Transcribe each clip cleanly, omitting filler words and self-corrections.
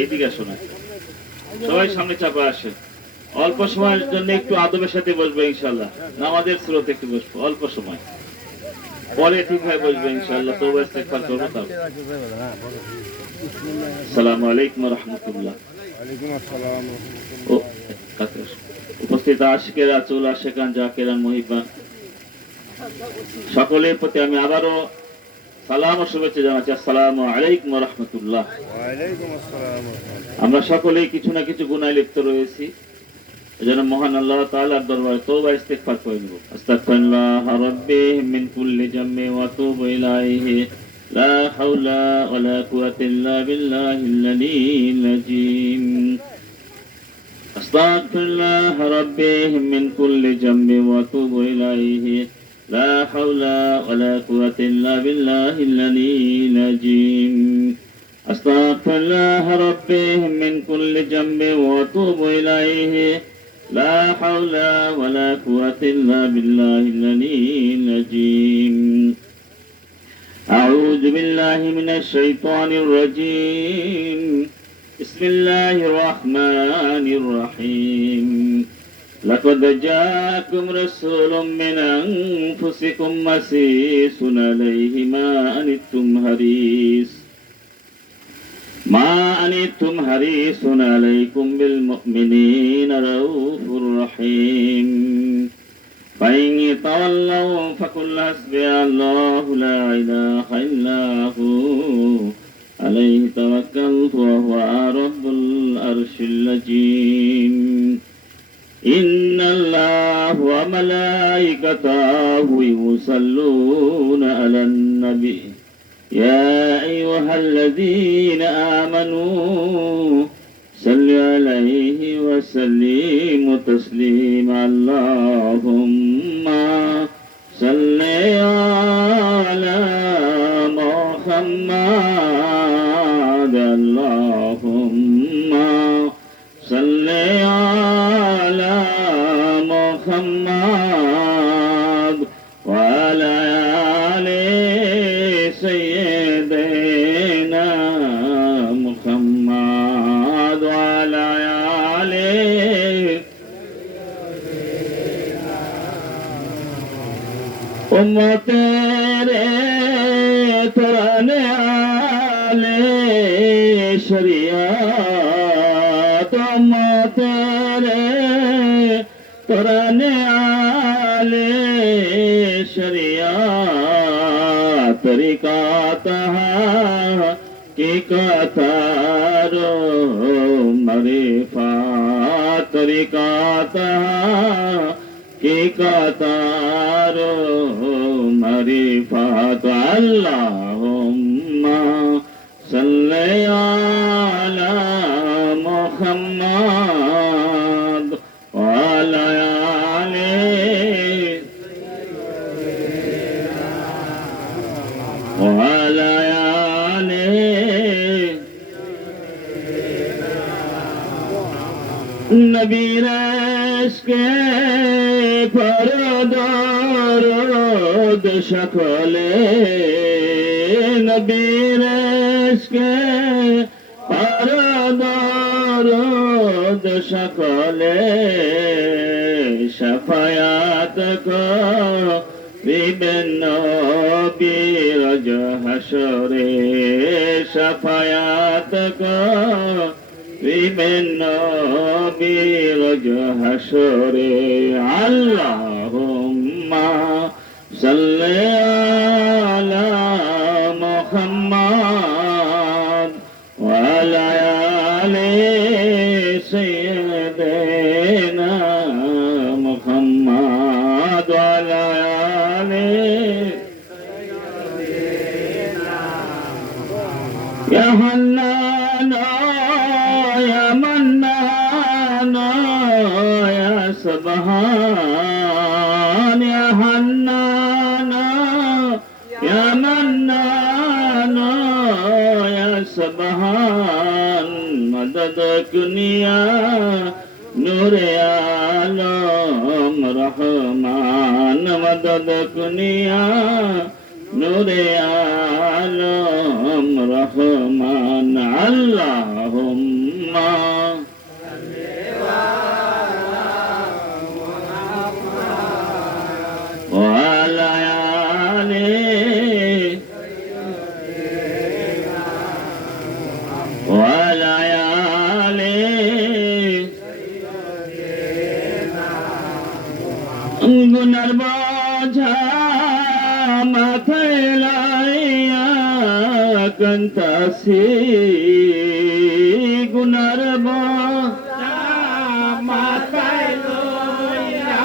এইদিকে আসো না, সবাই সামনে চাপা আসে। অল্প সময়ের জন্য একটু আদবের সাথে বসবো ইনশাল্লাহ, নামাজের স্রোতে একটু বসবো অল্প সময়, পরে ঠিক হয়ে বসবো ইনশাল্লাহ। তওবা ইস্তেগফার করবো। তাও আসসালামু আলাইকুম ওয়া রাহমাতুল্লাহ। ওয়ালাইকুম আসসালাম। উপস্থিত আশিকেরা, চুল আশিকান, জাকিরান, মুহিব্বান, সকলের প্রতি আমি আবারও সালাম ও শুভেচ্ছা জানাচ্ছি। আসসালামু আলাইকুম ওয়া রাহমাতুল্লাহ। ওয়ালাইকুম আসসালাম। আমরা সকলেই কিছু না কিছু গুনাহে লিপ্ত রয়েছি, এজন্য মহান আল্লাহ তাআলার দরবারে তওবা ইস্তেগফার করে নিব। আস্তাগফিরুল্লাহ রাব্বি মিন কুল্লি জামমি ওয়া আতুবু ইলাইহি লা হাওলা ওয়া লা কুওয়াতা ইল্লা বিল্লাহিল আলিয়্যিল আযীম। আস্তাগফিরুল্লাহ রাব্বি মিন কুল্লি জামমি ওয়া আতুবু ইলাইহি লা হাওলা ওয়া লা কুওয়াতা ইল্লা বিল্লাহিল আলিয়্যিল আযীম। আস্তাগফিরুল্লাহ রাব্বি মিন কুল্লি জামমি ওয়া আতুবু ইলাইহি لا حول ولا قوة إلا بالله العلي العظيم. أعوذ بالله من الشيطان الرجيم. بسم الله الرحمن الرحيم. لقد جاءكم رسول من أنفسكم عزيز عليه ما أنتم حريص عليكم بالمؤمنين رؤوف رحيم. فإن تولوا فقل حسبي الله لا إله إلا هو عليه توكلت وهو رب العرش العظيم. إن الله وملائكته يصلون على النبي يا أيها الذين آمنوا صلوا عليه وسلموا تسليما. اللهم صل على محمد. اللهم صل على محمد وعلى آل سيدنا محمد وعلى آل उम्मतेरे तराने आले शरीयत। उम्मतेरे तराने आले शरीयत। तरीक़त की कतारो मरीफ़त। तरीक़त की कतारो मरीफ़त। अल्लाहुम्मा सल्लि अला मुहम्मद व अला आलि व अला आलि। नबी के परदरद शकले। नबीर के परदरद शकले। शफायात को विभिन्न बीरज हशरे। शफायात को विभिन्न बीरज हशरे। अल्लाहुम्मा सल्लि अला मुहम्मद व अला आलि सय्यिदिना मुहम्मद व अला आलि या हन्नान या मन्नान या सुब्हान। या हन्नान या मन्नान या सुब्हान। मदद कुनिया नूरे आलम रहमान। मदद कुनिया नूरे রহমান আল্লাহুম্মা ওয়ালা আলি ওয়ালা আলি গুনার বোঝা মাথায় লাইয়া কান্তাসি গুনার বোঝা মাথায় লইয়া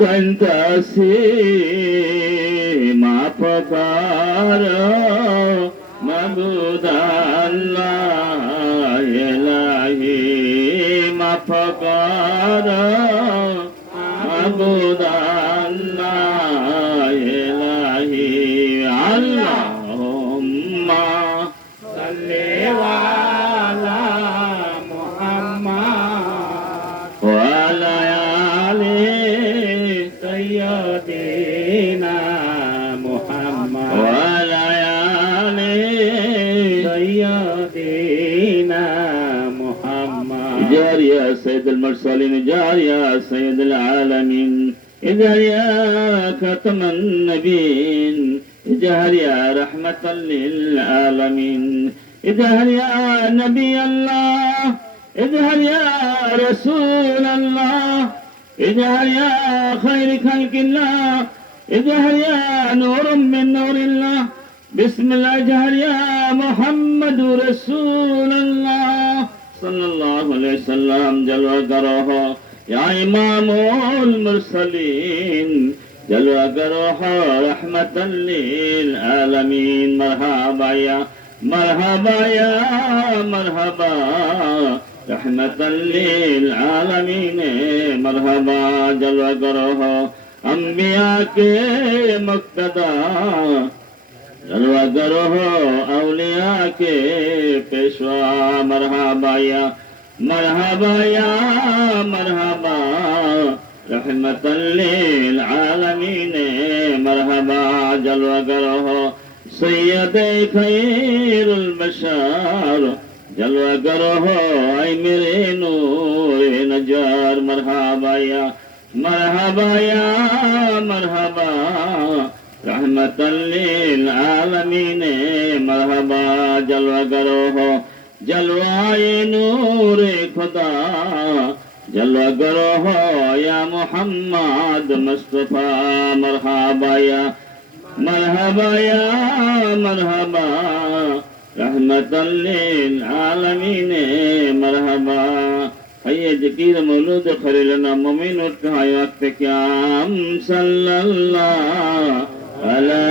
কান্তাসি মাফ কর মাবুদ আল্লাহ ইলাহি মাফ কর মাবুদ আল্লাহ ইলাহি আল্লাহুম্মা সাল্লি আলা মুহাম্মাদ ওয়া আলা আলি সাইয়্যিদিনা মুহাম্মদ ওয়া আলা আলি সাইয়্যিদিনা মুহাম্মদ اجعل يا سيد المرسلين اجعل يا سيد العالمين اجعل يا ختم النبيين اجعل يا رحمة للعالمين اجعل يا نبي الله اجعل يا رسول الله اجعل يا خير خلق الله اجعل يا نور من نور الله بسم الله اجعل يا محمد رسول الله صلى الله عليه وسلم جلوہ گروہ یا امام المرسلین جلوہ گروہ رحمت للعالمین مرحبا یا مرحبا یا مرحبا رحمت للعالمین مرحبا جلوہ گروہ انبیاء کے مقتدا جلوہ گروہ اولیاء کے پیشوا مرحبا یا مرحبا یا مرحبا رحمت للعالمین مرحبا جلوہ گروہ سید خیر البشر جلوہ گروہ اے میرے نور نجار مرحبا یا مرحبا یا مرحبا رحمت للعالمین مرحبا جلوہ گروہ جلوہ نور خدا جلوہ گروہ یا محمد مصطفیٰ مرحبا یا مرحبا یا مرحبا رحمت للعالمین مرحبا حی ذکیر مولود خلیلنا مومن اٹھائے وقت قیام صلی اللہ علی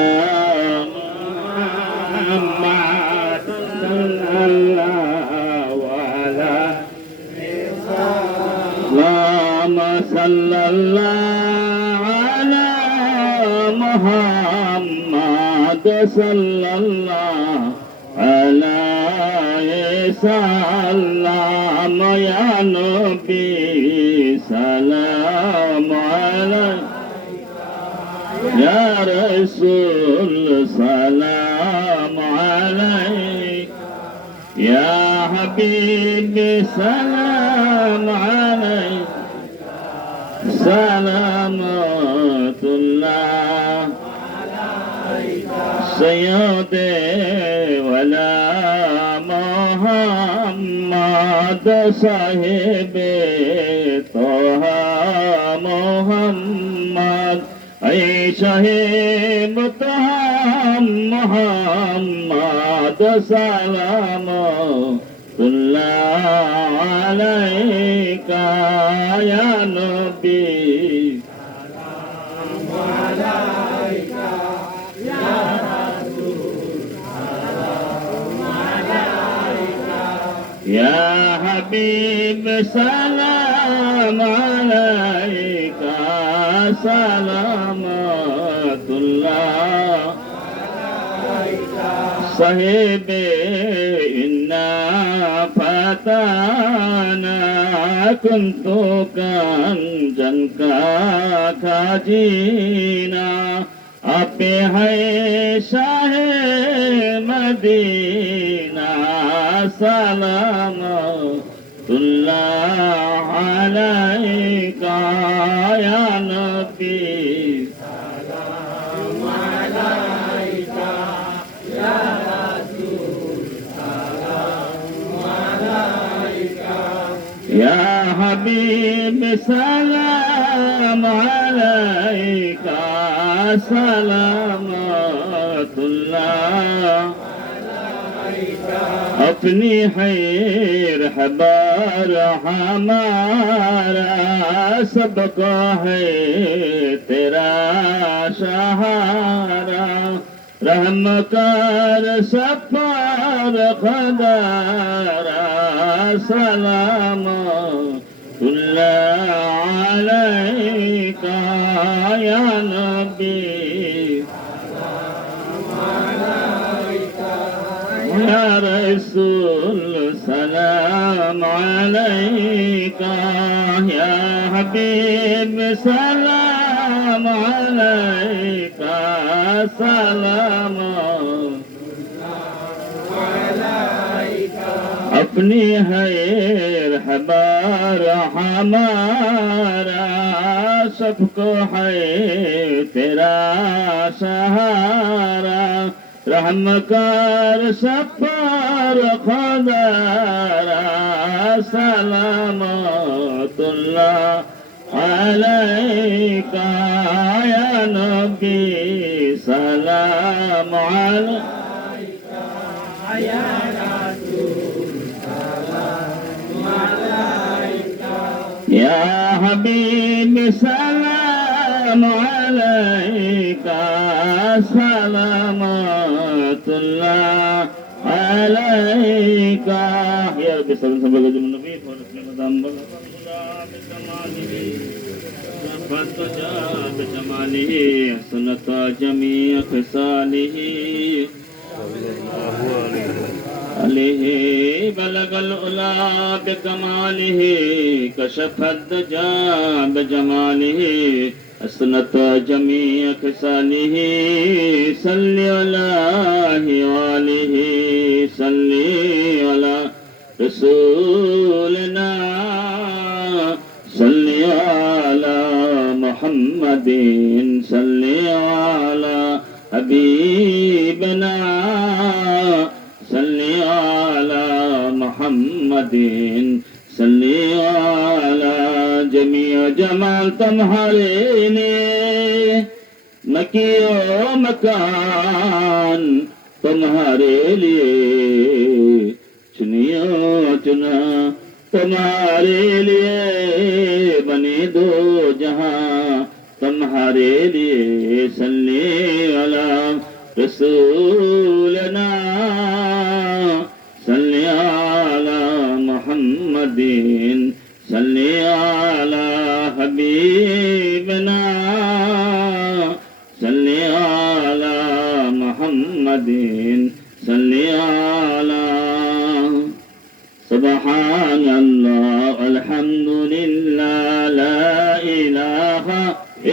محمد صلی اللہ علی اللہم صلی اللہ علی محمد صلی اللہ علیہ سلام یا نبی سلام علیہ یا رسول سلام علیہ یا حبیب سلام علیہ سلامت اللہ سید ولا محمد صاحب طه محمد اے صاحب طه محمد سلام اللہ علیکہ یا نبی یا حبیب سلام علیکہ سلامت اللہ صاحب انا فتانا کنتو کنجن کا کھاجینا آپ ہے شاہ مدینہ সালামাতুল্লাহ আলাইকা ইয়া নবী يا حبيب سلام عليك سلامات الله अपनी खैर खबर हमारा सबको है तेरा सहारा रहम कर सफर खदारा सलामुल्लाह अलैका या नबी या रसूल सलाम अलैका या हबीब सलाम अलैका सलाम अपनी खैर खबर हमारा सबको है तेरा सहारा रहम कर सफर खदारा सलामतुल्लाह अलैका या नबी सलाम अलैका या या हबीब सलाम अलैका सलामतुल्लाह अलैका या रब्बी सल्लल्लाहु अलैहि नबी और अपने मदाम बजमालिही सुन्नत जमीअ खसालिही अलैहि बलगल उला बिकमालिही कशफद जा बिजमालिही असनत जमीअ खसालिही सल्ली अलैहि वालिही सल्ली अला रसूलना सल्ली अला मुहम्मदिन सल्ली अला हबीबना सल्ली अला मुहम्मदिन सल्ली अला जमीअ जमाल तुम्हारे लिए मकियो मकान तुम्हारे लिए चुनियो चुना तुम्हारे लिए बने दो जहां तुम्हारे लिए सल्ली अला रसूलना सल्ली अला मुहम्मदिन सल्ली अला हबीबना सल्ली अला मुहम्मदिन सल्ली अला सुब्हान अल्लाह अल्हम्दुलिल्लाह ला इलाहा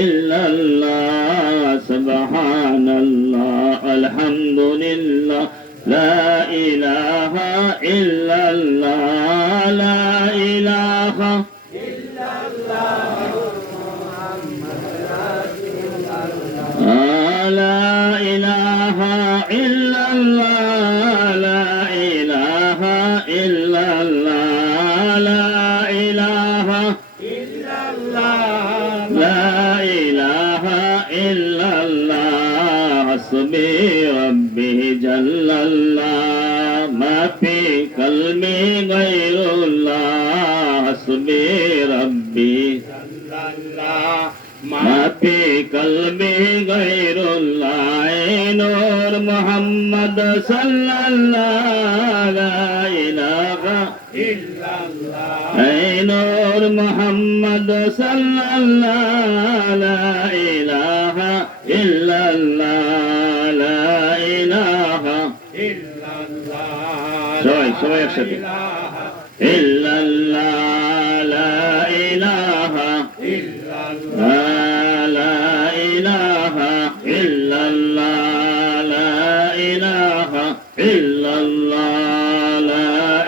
इल्लल्लाह सुब्हान अल्लाह अल्हम्दुलिल्लाह ला इलाहा इल्लल्लाह ला इलाहा لا إله إلا الله لا إله إلا الله لا إله إلا الله لا إله إلا الله حسبي ربي جل الله ما في قلبي غير الله حسبي ربي جل الله ما في قلبي غير الله نور محمد صلى الله لا إله إلا الله نور محمد صلى الله لا إله إلا الله لا إله إلا الله شوي একসাথে إلا الله لا إله إلا الله لا إله إلا الله لا إله إلا الله لا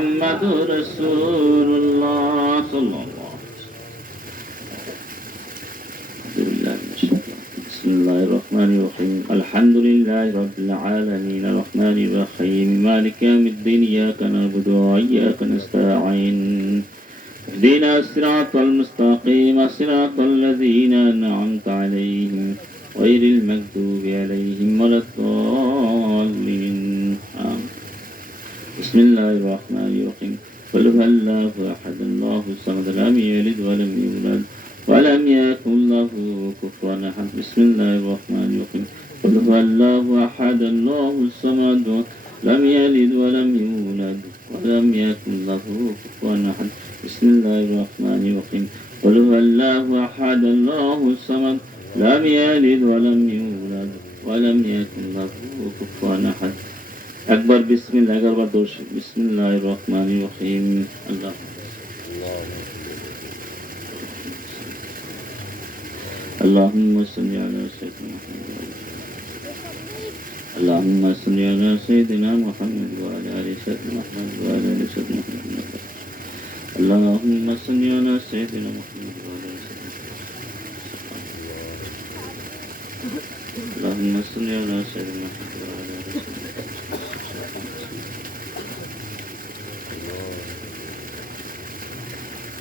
मुहम्मदुर रसूलुल्लाह सल्लल्लाहु अलैहि वसल्लम। बिस्मिल्लाहिर्रहमानिर्रहीम। अल्हम्दुलिल्लाहि रब्बिल आलमीन अर्रहमानिर्रहीम मालिकि यौमिद्दीन इय्याका नअबुदु व इय्याका नस्तईन اهدنا الصراط المستقيم صراط الذين أنعمت عليهم غير المغضوب عليهم ولا الضالين آمين. بسم الله الرحمن الرحيم. قل هو الله أحد الله الصمد لم يلد ولم يولد ولم يكن له كفوا أحد. بسم الله الرحمن الرحيم. قل هو الله أحد الله الصمد لم يلد ولم يولد ولم يكن له كفوا أحد. بسم الله الرحمن الرحيم. قل هو الله أحد الله الصمد لم يلد ولم يولد ولم يكن له كفوا أحد. أكبر بسم الله أكبر دوش. بسم الله الرحمن الرحيم. الله اللهم صل على سيدنا محمد. اللهم صل على سيدنا محمد وعلى آل سيدنا محمد وعلى آل سيدنا محمد. اللهم صل على سيدنا محمد وعلى آل سيدنا محمد. اللهم صل على سيدنا محمد وعلى آل سيدنا محمد.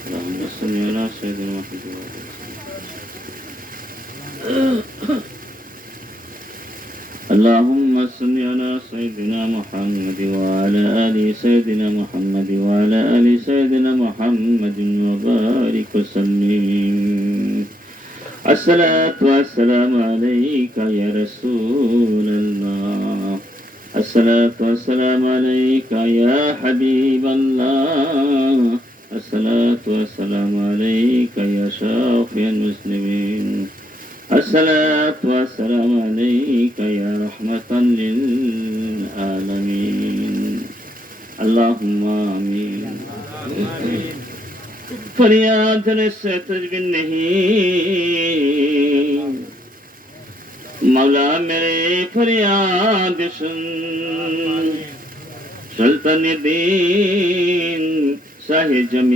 اللهم صل على سيدنا محمد وعلى آل سيدنا محمد. اللهم صل على سيدنا محمد وعلى آل سيدنا محمد وعلى آل سيدنا محمد وبارك وسلم. الصلاة والسلام عليك يا رسول الله. الصلاة والسلام عليك يا حبيب الله. الصلاة والسلام عليك يا شافي المسلمين. الصلاة والسلام عليك يا رحمة للعالمين. اللهم آمين. फरियाद से तजबीन नहीं मौला मेरे फरियाद सुन सुल्तान दीन शाहे जमीन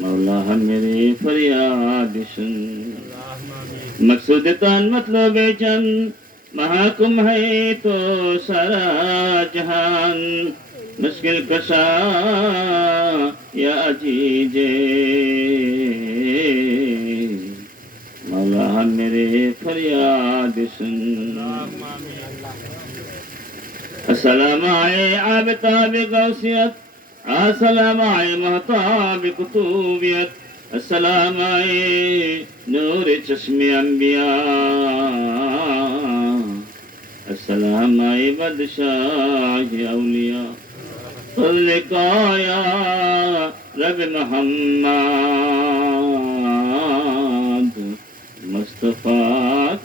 मौला मेरे फरियाद सुन मकसूद तान मतलब जन महाकुम है तो सारा जहान मुश्किल कशा या अजीजे मौला मेरे फरियाद सुन। अस्सलाम आए आबताब गौसियत अस्सलाम आए महताब कुतूबियत अस्सलाम आए नूर चश्मे अंबिया अस्सलाम आए बदशाह औलिया या रब मोहम्मद मुस्तफा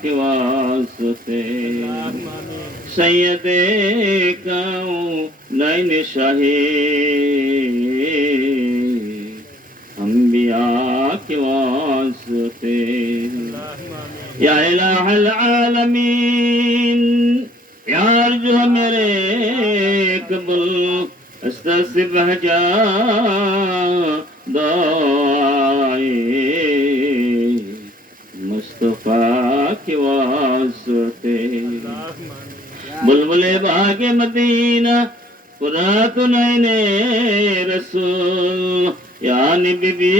के वास्ते सैयदे कौनैन शाहे अंबिया के वास्ते या इलाहल आलमीन या अर्जु मेरे कबूल अस्तासिब हजा दाए मुस्तफा के वास्ते बुलबुले बागे मदीना कुरातुनैने रसूल यानी बीबी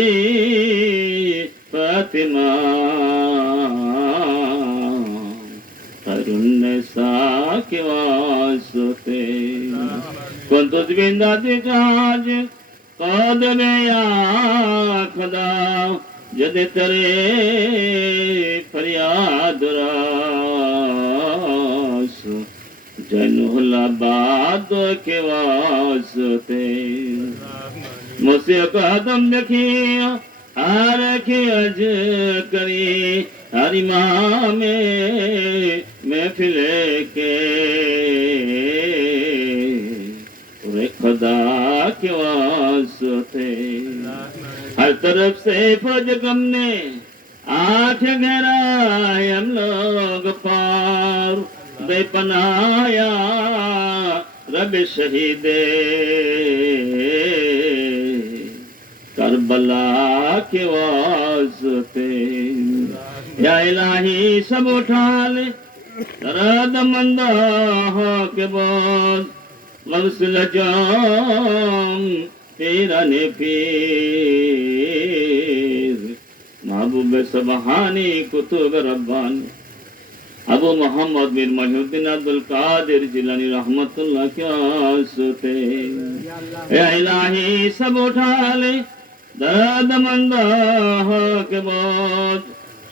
फातिमा करुन्नसा के वास्ते कौन तुझ बिंदा दिखाज कदम या खुदा जद तेरे फरियाद रास जैनुलाबाद के वास्ते मुझसे कदम देखिए हार के अज करी हरी माँ में महफिल के खुदा के वास्ते हर तरफ से फौज गम ने आंख गहराए हम लोग पार दे पनाया रब शहीदे करबला के वास्ते या इलाही सब उठा ले दर्दमंद हो के बोझ मौसल जाम तेरा ने पीर महबूब सबहानी कुतुब रब्बानी अबू मोहम्मद बिन महिउद्दीन अब्दुल कादिर जिलानी रहमतुल्लाह के वास्ते या इलाही सब उठा ले दर्दमंद हो के बोझ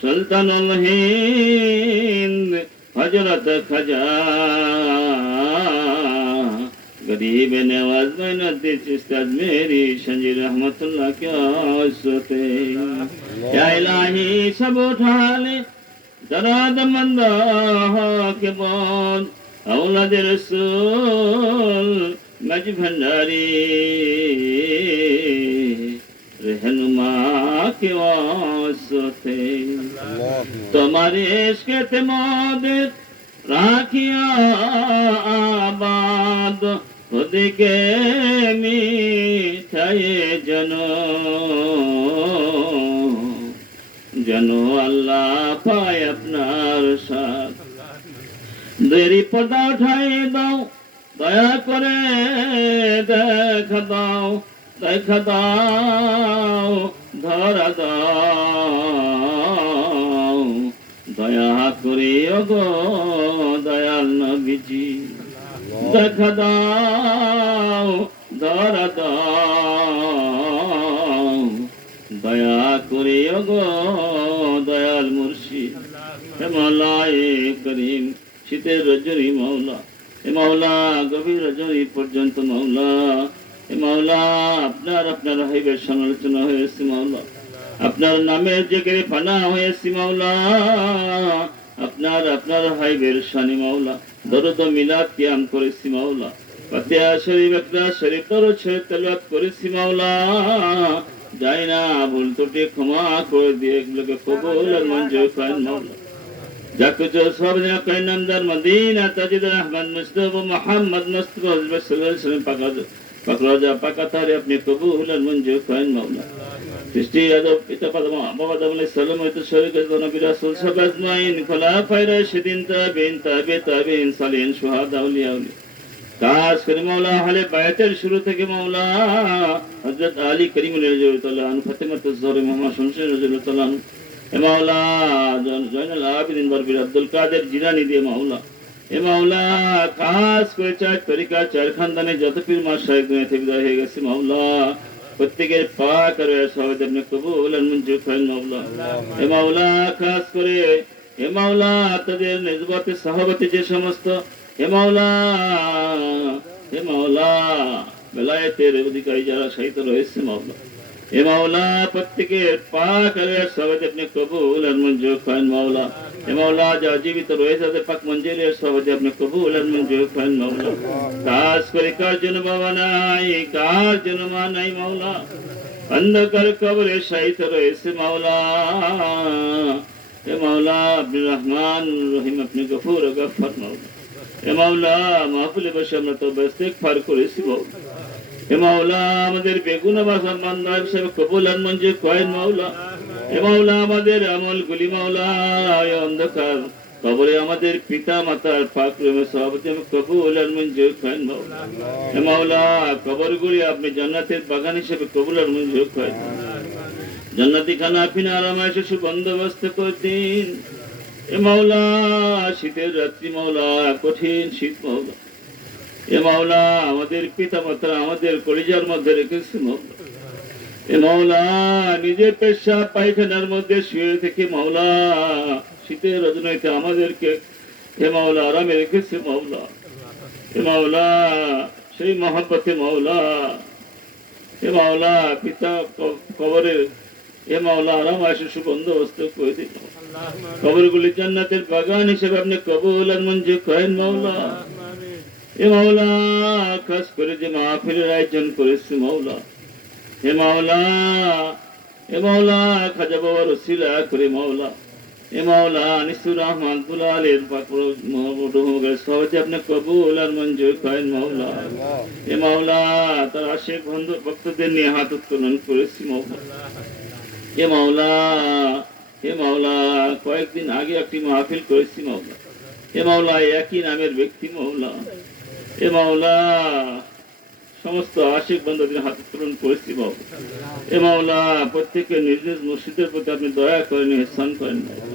सुल्तानुल हिंद हजरत खजा गरीब नवाज मेहनती चिश्ती मेरी शंजी रहमतुल्लाह के वास्ते या इलाही सब उठा ले दर्दमंद हो के बोझ औलाद रसूल मज भंडारी रहनुमा के वास्ते तुम्हारे इश्क ते मोदित राखिया आबाद खुद के मीठाए जनो जनो अल्लाह पाए अपनार साथ देरी पर्दा उठाए दाओ दया करे দেখা দাও দেখা দাও ধরা দাও দয়া করে ওগো দয়াল নবীজি দেখা দাও ধরা দাও দয়া করে ওগো দয়াল মুর্শিদ হে মাওলায়ে করিম শীতের রজনী মাওলা হে মাওলা গভীর রজনী পর্যন্ত মাওলা হে মাওলা আপনার আপনার হাইবের সমালোচনা হয়েছে মাওলা আপনার নামের জিকিরে ফানা হয়েছে মাওলা আপনার আপনার হাইবের শানি মাওলা দরুদ ও মিলাদ কিয়াম করেছি মাওলা ফাতিহা শরীফ ইখলাস শরীফ দরুদ শরীফ তেলাওয়াত করেছি মাওলা যাই না ভুল ত্রুটি ক্ষমা করে দিয়ে এগুলোকে কবুল আর মঞ্জুর করেন মাওলা যা কিছু সব যেন কয় নামদার মদিনা তাজিদ রহমান মুস্তাফা মুহাম্মদ মুস্তাফা সাল্লাল্লাহু আলাইহি ওয়াসাল্লাম পাকরাজা পাকাতারে আপনি কবুল আর মঞ্জুর করেন মাওলা সৃষ্টি আদব পিতা বাবা আলাইহিস সালাম হতে শরীক নবী রাসূল সাল্লাল্লাহু আলাইহি আজমাইন খোলাফায়ে রাশিদিন তাবিঈন সালিহিন শুহাদা আউলিয়া কাজ করে মাওলা আহলে বায়াতের শুরু থেকে মাওলা হযরত আলী করিমুল রাদিয়াল্লাহু আনহু ফাতেমাতুজ জোহরা মুহাম্মদ শামসুর রাদিয়াল্লাহু আনহু এ মাওলা জয়নুল আবেদিন বরবির আব্দুল কাদের জিলানী দিয়ে মাওলা এ মাওলা খাস করে চার তরিকা চার খানদানে যত পীর মাশায়েখ দুনিয়া থেকে বিদায় হয়ে গেছে মাওলা প্রত্যেকের পাক আর সওয়াব আপনি কবুল আর মঞ্জুর করেন মাওলা এ মাওলা খাস করে এ মাওলা তাদের নিসবতে সাহাবতে যে সমস্ত এ মাওলা বেলায়েতের অধিকারী যারা শহীদ রয়েছে মাওলা এ মাওলা প্রত্যেকের পাক আর সওয়াব আপনি কবুল আর মঞ্জুর করেন মাওলা এ মাওলা যা জীবিত রয়েছে তাদের পাক মঞ্জুরের সওয়াব আপনি কবুল আর মঞ্জুর করেন মাওলা কাজ করে কার জন্য বাবা নাই কার জন্য মা নাই মাওলা অন্ধকার কবরে শহীদ রয়েছে মাওলা এ মাওলা আব্দুর রহমান রহিম আপনি গফুর ও গফফার মাওলা এ মাওলা মাহফিলে বসে আমরা তওবা ইস্তিগফার করেছি মাওলা এ মাওলা আমাদের বেগুনাহ বান্দা হিসেবে কবুল আর মঞ্জুর করেন মাওলা এ মাওলা আমাদের আমলগুলি মাওলা এই অন্ধকার কবরে আমাদের পিতা মাতার পাক রুমে সভাপতি কবুল আর মঞ্জুর করেন মাওলা এ মাওলা কবরগুলি আপনি জান্নাতের বাগান হিসেবে কবুল আর মঞ্জুর করেন জান্নাতি খানা পিনা আরামায়েশে সুবন্দোবস্ত করে দিন এ মাওলা শীতের রাত্রি মাওলা কঠিন শীত মাওলা এ মাওলা আমাদের পিতা মাতা আমাদের কলিজার মধ্যে রেখেছে মাওলা এ মাওলা নিজের পেশাব পায়খানার মধ্যে শুয়ে থেকে মাওলা শীতের রজনীতে আমাদেরকে হে মাওলা আরামে রেখেছে মাওলা হে মাওলা সেই মহব্বতে মাওলা হে মাওলা পিতা কবরের হে মাওলা আরাম আসে সুবন্দোবস্ত করে দিন কবরগুলি জান্নাতের বাগান হিসেবে আপনি কবুল আর মঞ্জুর করেন মাওলা হে মাওলা খাস করে যে মাহফিলের আয়োজন করেছে মাওলা হে মাওলা খাজা বাবার ওসিলা করে মাওলা এ মাওলা আনিসুর রহমান দুলালের সহজে আপনি কবুল আর মঞ্জুর করেন মাওলা। এ মাওলা তার আশেক বন্ধু ভক্তদের নিয়ে হাত উত্তোলন করেছি মাওলা। এ মাওলা, হে মাওলা, কয়েকদিন আগে একটি মাহফিল করেছি মাওলা। এ মাওলা একই নামের ব্যক্তি মাওলা। এ মাওলা সমস্ত আশিক বান্দাদের হাতে পূরণ করেছি মাওলা। এ মাওলা প্রত্যেকের নিজ নিজ মসজিদের প্রতি আপনি দয়া করেন, ইহসান করেন মাওলা।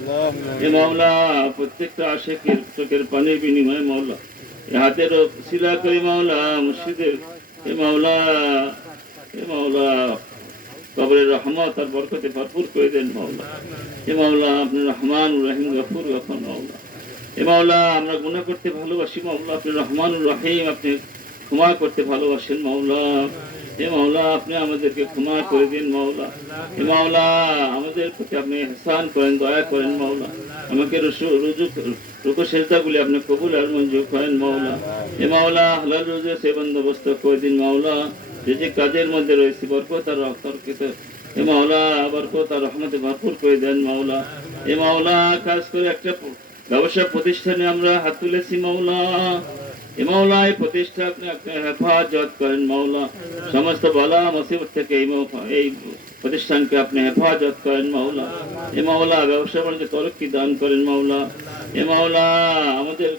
এ মাওলা প্রত্যেকটা আশিকের চোখের পানির বিনিময়ে মাওলা এ হাতের শিলা করি মাওলা মসজিদের। এ মাওলা, এ মাওলা কবরের রহমত আর বরকতে ভরপুর করে দেন মাওলা। এ মাওলা আপনি রহমান রহিম গফুর গফর মাওলা। এ মাওলা আমরা গুনাহ করতে ভালোবাসি মাওলা, আপনি রহমান রহিম, আপনি ক্ষমা করতে ভালোবাসেন মাওলা। এ মাওলা আপনি আমাদেরকে ক্ষমা করে দিন মাওলা। এ মাওলা আমাদের প্রতি আপনি ইহসান করেন, দয়া করেন মাওলা। আমাকে রুকু সেজদাগুলি আপনি কবুল আর মঞ্জুর করেন মাওলা। এ মাওলা হালাল রুজি সে বন্দোবস্ত করে দিন মাওলা। যে যে কাজের মধ্যে রয়েছে বরকত আর তরকিত এ মাওলা বরকত আর রহমতে ভরপুর করে দেন মাওলা। এ মাওলা কাজ করে একটা ব্যবসা প্রতিষ্ঠানে আমরা হাত তুলেছি মাওলা। এ মাওলা এই প্রতিষ্ঠা আপনি হেফাজত করেন মাওলা। সমস্ত বালা মুসিবত থেকে এই প্রতিষ্ঠানকে আপনি হেফাজত করেন মাওলা। এ মাওলা ব্যবসা বাণিজ্যে তরক্কি দান করেন মাওলা। এ মাওলা আমাদের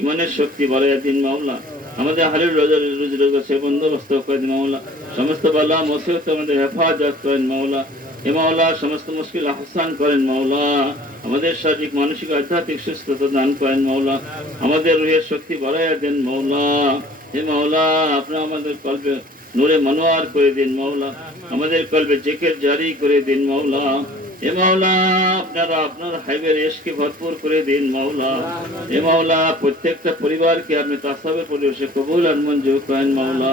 ইমানের শক্তি বাড়াইয়া দিন মাওলা। আমাদের হারের রুজি রোজগার সে বন্দোবস্ত করে দিন মাওলা। সমস্ত বালা মুসিবত আমাদের হেফাজত করেন মাওলা। এ মাওলা সমস্ত মুশকিল আহসান করেন মাওলা। আমাদের শারীরিক মানসিক আধ্যাত্মিক সুস্থতা দান করেন মাওলা। আমাদের রুহের শক্তি বাড়াইয়া দেন মাওলা। হে মাওলা আপনি আমাদের কলবে নূরে মনোয়ার করে দিন মাওলা। আমাদের কলবে জিকির জারি করে দিন মাওলা। হে মাওলা আপনারা আপনার হাইবের ইশকে ভরপুর করে দিন মাওলা। হে মাওলা প্রত্যেকটা পরিবারকে আপনি তাসাবের পরিবেশে কবুল আর মঞ্জুর করেন মাওলা।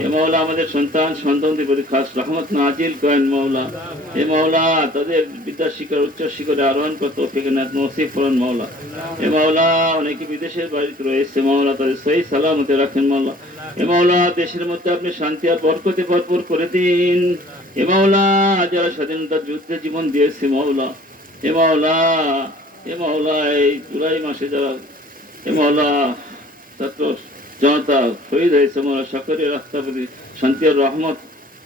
হে মাওলা আমাদের সন্তানদের প্রতি খাস রহমত নাজিল করেন মাওলা। হে মাওলা তাদের বিদ্যা শিক্ষার উচ্চ শিখরে আরোহণ করতে তৌফিক নসিব করেন মাওলা। হে মাওলা অনেকে বিদেশের বাড়িতে রয়েছে মাওলা, তাদের সহি সালামতে রাখেন মাওলা। হে মাওলা দেশের মধ্যে আপনি শান্তি আর বরকতে ভরপুর করে দিন। হে মাওলা যারা স্বাধীনতার যুদ্ধে জীবন দিয়েছে মাওলা, হে মাওলা, হে মাওলা এই জুলাই মাসে যারা হে মাওলা ছাত্র জনতা শহীদ হয়েছে মাওলা, সকলের রাস্তার প্রতি শান্তি আর রহমত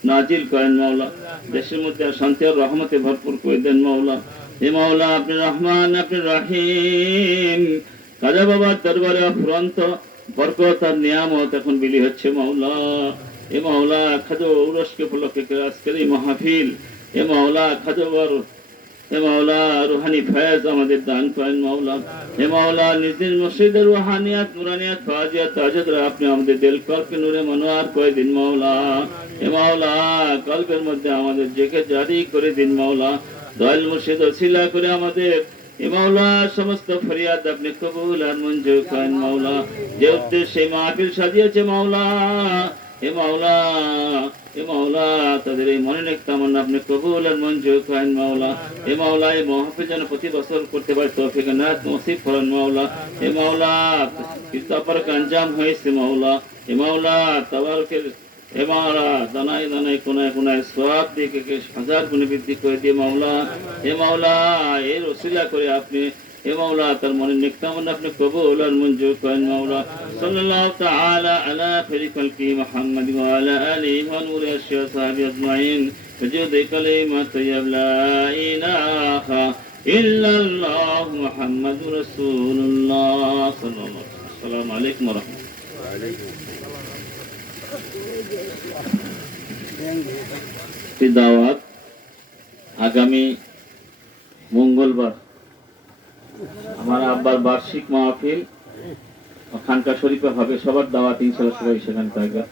নাজিল করেন মাওলা। দেশের মধ্যে শান্তি আর রহমতে ভরপুর করে দেন মাওলা। হে মাওলা আপনি রহমান, আপনি রহিম। খাজা বাবার দরবারে অফুরন্ত বরকত আর নিয়ামত এখন বিলি হচ্ছে মাওলা। এ মাওলা খাজা উরসকে উপলক্ষে আজকের এই মাহফিল এ মাওলা খাজা বাবার হে মাওলা রুহানি ফয়েজ আমাদের দান করেন মাওলা। হে মাওলা নিজের মসজিদের রুহানিয়াত নুরানিয়াত ফাজিয়াত তাজাদরা আপনি আমাদের দিল কলকে নূরে মনোয়ার করে দিন মাওলা। হে মাওলা কলবের মধ্যে আমাদের জেকে জারি করে দিন মাওলা। দয়াল মুর্শিদ ওসিলা করে আমাদের হে মাওলা সমস্ত ফরিয়াদ আপনি কবুল আর মঞ্জুর করেন মাওলা। যে উদ্দেশ্যে মাহফিল সাজিয়েছে মাওলা, হে মাওলা, হে মাওলা তাদের এই মনে নেক তামান্না আপনি কবুল আর মঞ্জুর করেন মাওলা। হে মাওলা এই মাহফিল যেন প্রতি বছর করতে পারে তৌফিক নসিব করেন মাওলা। হে মাওলা ইস্তাফার আঞ্জাম হয়েছে মাওলা। হে মাওলা তাবারকের হে মাওলা দানায় দানায় কোনায় কোনায় সওয়াব দিয়ে হাজার গুণে বৃদ্ধি করে দিয়ে মাওলা। হে মাওলা এর ওসিলা করে আপনি হে মাওলা তার মনে নেক তামান্না আপনি কবুল আর মঞ্জুর করেন মাওলা। সাল্লাল্লাহু তাআলা আলা খায়রি খালকি মুহাম্মদ ওয়া আলা আলিহি ওয়া নূরি আসহাবি আজমাইন ওয়াজুদি কালিমাত তাইয়্যিব লা ইলাহা ইল্লাল্লাহ মুহাম্মাদুর রাসূলুল্লাহ সাল্লাল্লাহু আলাইহি ওয়াসাল্লাম। আসসালামু আলাইকুম ওয়া রাহমাতুল্লাহ। দাওয়াত আগামী মঙ্গলবার আমার আব্বার বার্ষিক মাহফিল খানকা শরীফে হবে। সবার দাওয়াত ইনশাআল্লাহ, সবাই সেখানে থাকবে।